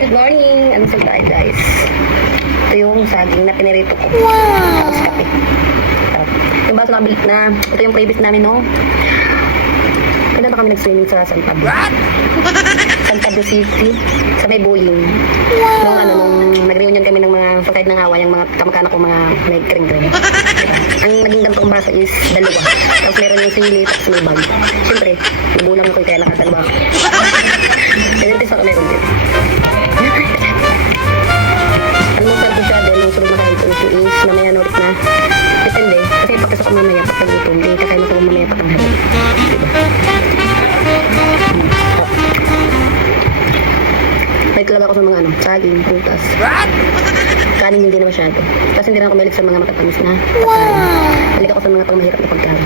Good morning! Ano sa tayo guys? Ito yung saging na pinirito ko. Tapos kape. Ito. Yung baso na kabilit na. Ito yung previous namin, no? Kailan ba kami nag-swimming sa San Pablo? San Pablo City. Sa may bowling. Nung nag-reunion kami ng mga pagkaid ng awa, yung mga kamag-anak ko, mga may kring-kring. Ang naging ganito kong baso is dalawa. Tapos meron yung sili, tapos may bag. Siyempre, nagulang ako kaya nakadalawa ako. Kaya sa meron din. Ang masarap ko siya din, yung sunod na kain ko is mamaya norit na. Depende, kasi pagkasok ko mamaya pagkaluto, hindi kakain ko mamaya pagkaluto. Diba? May talaga ako sa mga saging, prutas. Kanin hindi na masyado. Kasi hindi na ako mahilig sa mga matatamis na pagkain. Mahilig ako sa mga pangmahirap na pagkain.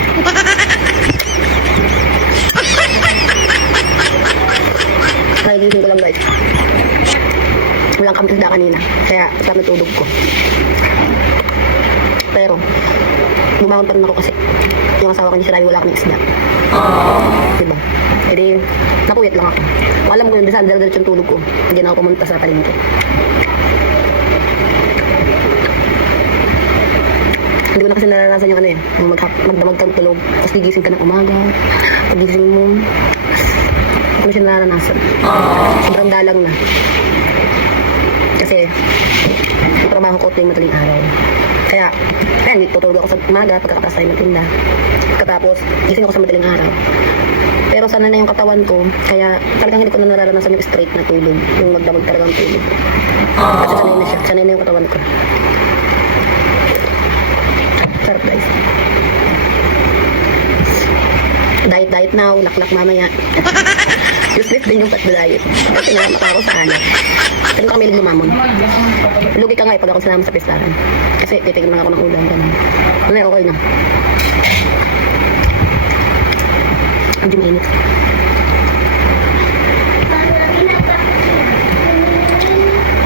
Ay, gising ko lang guys. Walang kami isda kanina. Kaya sarap na tulog ko. Pero, bumangon pa rin ako kasi yung asawa ko hindi sirabi wala kami isda. Diba? Jadi, napuyat lang ako. Alam ko yun, bisan dala-dala yung tulog ko. Hindi na ako pumunta sa palengke. Hindi ko na kasi naranasan yung yung magdamag kang tulog. Tapos gigising ka ng umaga. Pagising mo, ano siya naranasan. Sobrang dalang na. Kasi, yung trabaho ko tuwing madaling araw. Kaya, ayan, tutulog ako sa umaga, pagkakatas tayo magtinda. Pagkatapos, gising ako sa madaling araw. Pero sana na yung katawan ko, kaya talagang hindi ko na nararanasan yung straight na tulog. Yung magdamag talagang tulog. Kasi sanay na siya, sanay na yung katawan ko. Sarap guys. Diet now, laklak mamaya. Useless din yung pag-diet. Kasi nakakata ako sa anak. Pero kami lumamon. Lugi ka nga pag ako sinama sa pistahan. Kasi titigil lang ako ng ulam. Ano okay na. Ang mainit.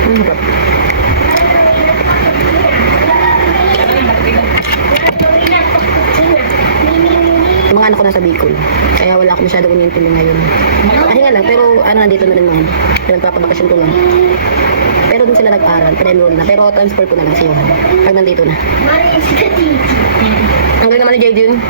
Ang harap. Mga anak ko nasa Bicol. Kaya wala ako masyado unintindi ngayon. Hinga lang, pero nandito na rin mga nagpapabakasyon ko lang. Pero dun sila nag-aral, pre-enroll na. Pero transfer ko na lang siya pag nandito na. Ang galing naman ni Jay Jun.